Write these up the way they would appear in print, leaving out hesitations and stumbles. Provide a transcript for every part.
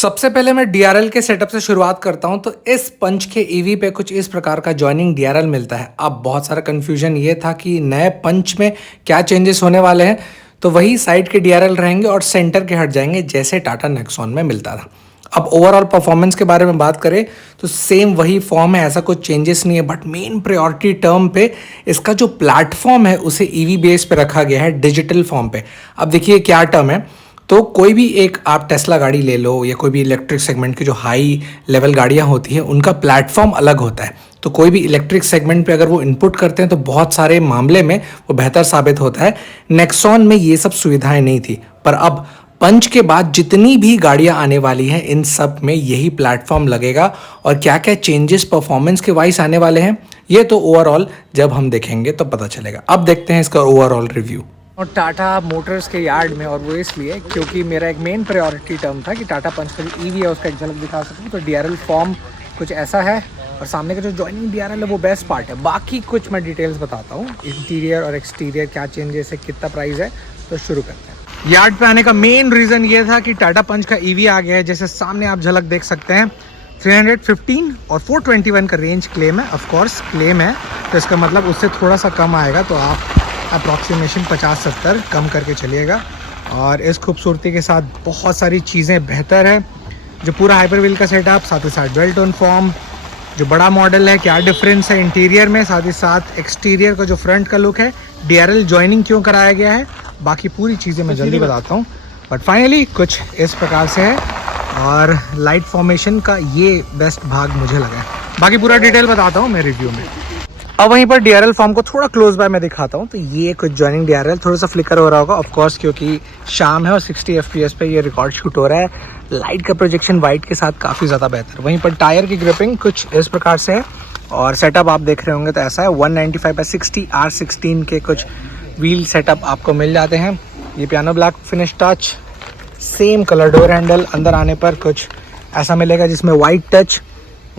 सबसे पहले मैं डीआरएल के सेटअप से शुरुआत करता हूं। तो इस पंच के ईवी पे कुछ इस प्रकार का जॉइनिंग डीआरएल मिलता है। अब बहुत सारा कन्फ्यूजन ये था कि नए पंच में क्या चेंजेस होने वाले हैं। तो वही साइड के डीआरएल रहेंगे और सेंटर के हट जाएंगे जैसे टाटा नेक्सॉन में मिलता था। अब ओवरऑल परफॉर्मेंस के बारे में बात करें तो सेम वही फॉर्म है, ऐसा कुछ चेंजेस नहीं है। बट मेन प्रायोरिटी टर्म पे इसका जो प्लेटफॉर्म है उसे ईवी बेस पे रखा गया है, डिजिटल फॉर्म पे। अब देखिए क्या टर्म है। तो कोई भी एक आप टेस्ला गाड़ी ले लो या कोई भी इलेक्ट्रिक सेगमेंट की जो हाई लेवल गाड़ियां होती हैं उनका प्लेटफॉर्म अलग होता है। तो कोई भी इलेक्ट्रिक सेगमेंट पे अगर वो इनपुट करते हैं तो बहुत सारे मामले में वो बेहतर साबित होता है। नेक्सॉन में ये सब सुविधाएं नहीं थी, पर अब पंच के बाद जितनी भी गाड़ियां आने वाली हैं इन सब में यही प्लेटफॉर्म लगेगा। और क्या क्या चेंजेस परफॉर्मेंस के वाइज आने वाले हैं ये तो ओवरऑल जब हम देखेंगे तो पता चलेगा। अब देखते हैं इसका ओवरऑल रिव्यू। और टाटा मोटर्स के यार्ड में, और वो इसलिए क्योंकि मेरा एक मेन प्रायोरिटी टर्म था कि टाटा पंच का जो ईवी है उसका एक झलक दिखा सकूं। तो डीआरएल फॉर्म कुछ ऐसा है और सामने का जो जॉइनिंग डीआरएल है वो बेस्ट पार्ट है। बाकी कुछ मैं डिटेल्स बताता हूँ, इंटीरियर और एक्सटीरियर क्या चेंजेस है, कितना प्राइस है। तो शुरू करते हैं। यार्ड पे आने का मेन रीज़न ये था कि टाटा पंच का ईवी आ गया है। जैसे सामने आप झलक देख सकते हैं, 315 और 421 का रेंज क्लेम है। ऑफकोर्स क्लेम है तो इसका मतलब उससे थोड़ा सा कम आएगा, तो आप अप्रॉक्सीमेशन 50-70 कम करके चलिएगा। और इस खूबसूरती के साथ बहुत सारी चीज़ें बेहतर है। जो पूरा हाइपर व्हील का सेटअप, साथ ही साथ डुअल टोन फॉर्म, जो बड़ा मॉडल है, क्या डिफरेंस है इंटीरियर में, साथ ही साथ एक्सटीरियर का जो फ्रंट का लुक है, डीआरएल जॉइनिंग क्यों कराया गया है, बाकी पूरी चीज़ें मैं जल्दी बताता हूँ। बट फाइनली कुछ इस प्रकार से है और लाइट फॉर्मेशन का ये बेस्ट भाग मुझे लगा है। बाकी पूरा डिटेल बताता हूँ मैं रिव्यू में। अब वहीं पर डीआरएल फॉर्म को थोड़ा क्लोज बाय मैं दिखाता हूँ। तो ये कुछ जॉइनिंग डीआरएल थोड़ा सा फ्लिकर हो रहा होगा ऑफकोर्स, क्योंकि शाम है और 60 FPS पे ये रिकॉर्ड शूट हो रहा है। लाइट का प्रोजेक्शन वाइट के साथ काफ़ी ज़्यादा बेहतर। वहीं पर टायर की ग्रिपिंग कुछ इस प्रकार से है और सेटअप आप देख रहे होंगे तो ऐसा है। 195/60 R16 के कुछ व्हील सेटअप आपको मिल जाते हैं। ये piano black finish touch, same colour door handle. अंदर आने पर कुछ ऐसा मिलेगा जिसमें वाइट टच।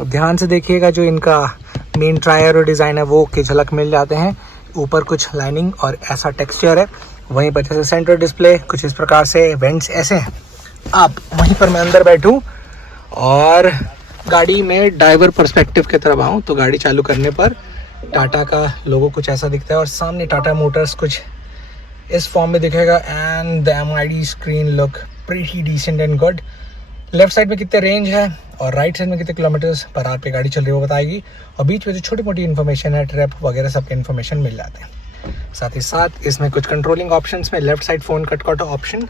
ध्यान से देखिएगा, जो इनका मेन टायर और डिज़ाइन है वो की झलक मिल जाते हैं। ऊपर कुछ लाइनिंग और ऐसा टेक्सचर है। वहीं पर जैसे सेंटर डिस्प्ले कुछ इस प्रकार से, वेंट्स ऐसे हैं। अब वहीं पर मैं अंदर बैठूं और गाड़ी में ड्राइवर पर्सपेक्टिव की तरफ आऊँ तो गाड़ी चालू करने पर टाटा का लोगो कुछ ऐसा दिखता है और सामने टाटा मोटर्स कुछ इस फॉर्म में दिखेगा। And the MID screen look pretty decent and good. Left side में कितने रेंज है और राइट साइड में कितने किलोमीटर्स पर आवर पे गाड़ी चल रही है वो बताएगी। और बीच में जो छोटी मोटी इन्फॉर्मेशन है, ट्रैप वगैरह सबके इन्फॉर्मेशन मिल जाते हैं। साथ ही साथ इसमें कुछ कंट्रोलिंग ऑप्शंस में left side phone cut option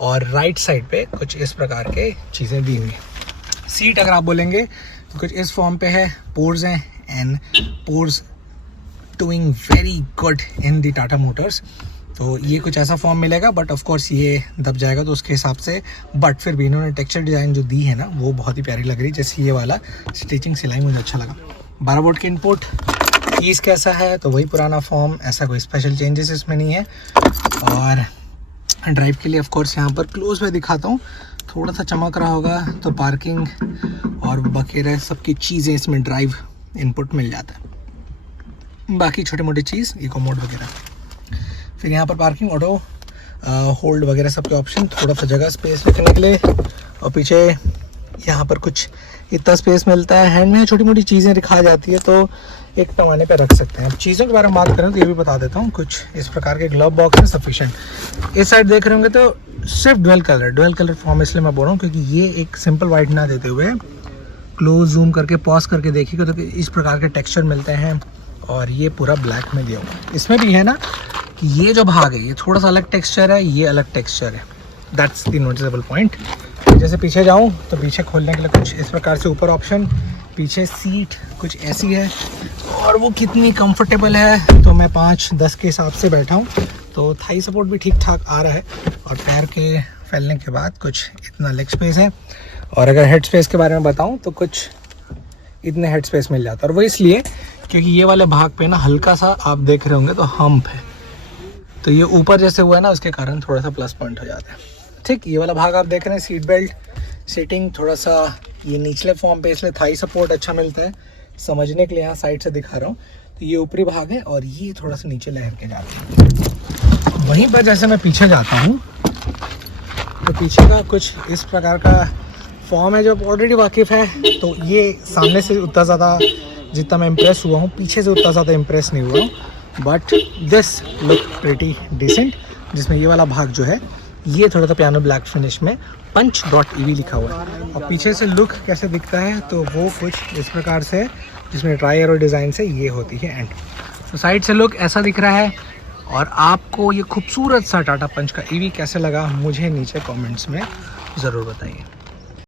और राइट साइड पे कुछ इस प्रकार के चीज़ें दी हुई हैं। सीट अगर आप बोलेंगे तो कुछ इस फॉर्म पे है। पोर्स हैं and pores doing very good in the Tata Motors. तो ये कुछ ऐसा फॉर्म मिलेगा, बट ऑफ कोर्स ये दब जाएगा तो उसके हिसाब से। बट फिर भी इन्होंने टेक्सचर डिज़ाइन जो दी है ना वो बहुत ही प्यारी लग रही है। जैसे ये वाला स्टिचिंग सिलाई मुझे अच्छा लगा। 12 वोल्ट के इनपुट। कीज कैसा है तो वही पुराना फॉर्म, ऐसा कोई स्पेशल चेंजेस इसमें नहीं है। और ड्राइव के लिए ऑफ कोर्स यहाँ पर क्लोज में दिखाता हूँ, थोड़ा सा चमक रहा होगा। तो पार्किंग और वगैरह सबकी चीज़ें इसमें ड्राइव इनपुट मिल जाता है। बाकी छोटी मोटी चीज़ इको मोड वगैरह। फिर यहाँ पर पार्किंग, ऑटो होल्ड वगैरह सबके ऑप्शन। थोड़ा सा जगह स्पेस रखने के लिए। और पीछे यहाँ पर कुछ इतना स्पेस मिलता है। हैंड में छोटी मोटी चीज़ें दिखा जाती है तो एक पैमाने पर रख सकते हैं। अब चीज़ों के बारे में बात करें तो ये भी बता देता हूँ। कुछ इस प्रकार के ग्लव बॉक्स है सफिशेंट। इस साइड देख रहे होंगे तो सिर्फ डुअल कलर फॉर्म इसलिए मैं बोल रहा हूँ क्योंकि ये एक सिंपल वाइट ना देते हुए क्लोज जूम करके पॉज करके देखिएगा तो इस प्रकार के टेक्सचर मिलते हैं। और ये पूरा ब्लैक में दिया हुआ। इसमें भी है ना कि ये जो भाग है ये थोड़ा सा अलग टेक्सचर है, ये अलग टेक्सचर है। That's the noticeable point. जैसे पीछे जाऊँ तो पीछे खोलने के लिए कुछ इस प्रकार से ऊपर ऑप्शन। पीछे सीट कुछ ऐसी है और वो कितनी कंफर्टेबल है तो मैं 5-10 के हिसाब से बैठा हूँ तो थाई सपोर्ट भी ठीक ठाक आ रहा है। और पैर के फैलने के बाद कुछ इतना लेग स्पेस है। और अगर हेड स्पेस के बारे में बताऊँ तो कुछ इतने हेड स्पेस मिल जाता है। और वो इसलिए क्योंकि ये वाले भाग पे ना हल्का सा आप देख रहे होंगे तो हम्प है, तो ये ऊपर जैसे हुआ है ना उसके कारण थोड़ा सा प्लस पॉइंट हो जाता है। ठीक, ये वाला भाग आप देख रहे हैं, सीट बेल्ट सीटिंग थोड़ा सा ये निचले फॉर्म पे इसलिए थाई सपोर्ट अच्छा मिलता है। समझने के लिए यहाँ साइड से दिखा रहा हूँ तो ये ऊपरी भाग है और ये थोड़ा सा नीचे लहर के जाता है। वहीं पर जैसे मैं पीछे जाता हूँ तो पीछे का कुछ इस प्रकार का फॉर्म है जो ऑलरेडी वाकिफ़ है, तो ये सामने से उतना ज़्यादा जितना मैं इम्प्रेस हुआ हूँ, पीछे से उतना ज़्यादा इम्प्रेस नहीं हुआ हूँ, but this look pretty decent. जिसमें ये वाला भाग जो है ये थोड़ा सा पियानो ब्लैक फिनिश में punch.ev लिखा हुआ है, और पीछे से लुक कैसे दिखता है तो वो कुछ इस प्रकार से है, जिसमें ट्राई एरो डिज़ाइन से ये होती है एंड। तो साइड से लुक ऐसा दिख रहा है। और आपको ये खूबसूरत सा टाटा पंच का ईवी कैसे लगा मुझे नीचे कमेंट्स में ज़रूर बताइए।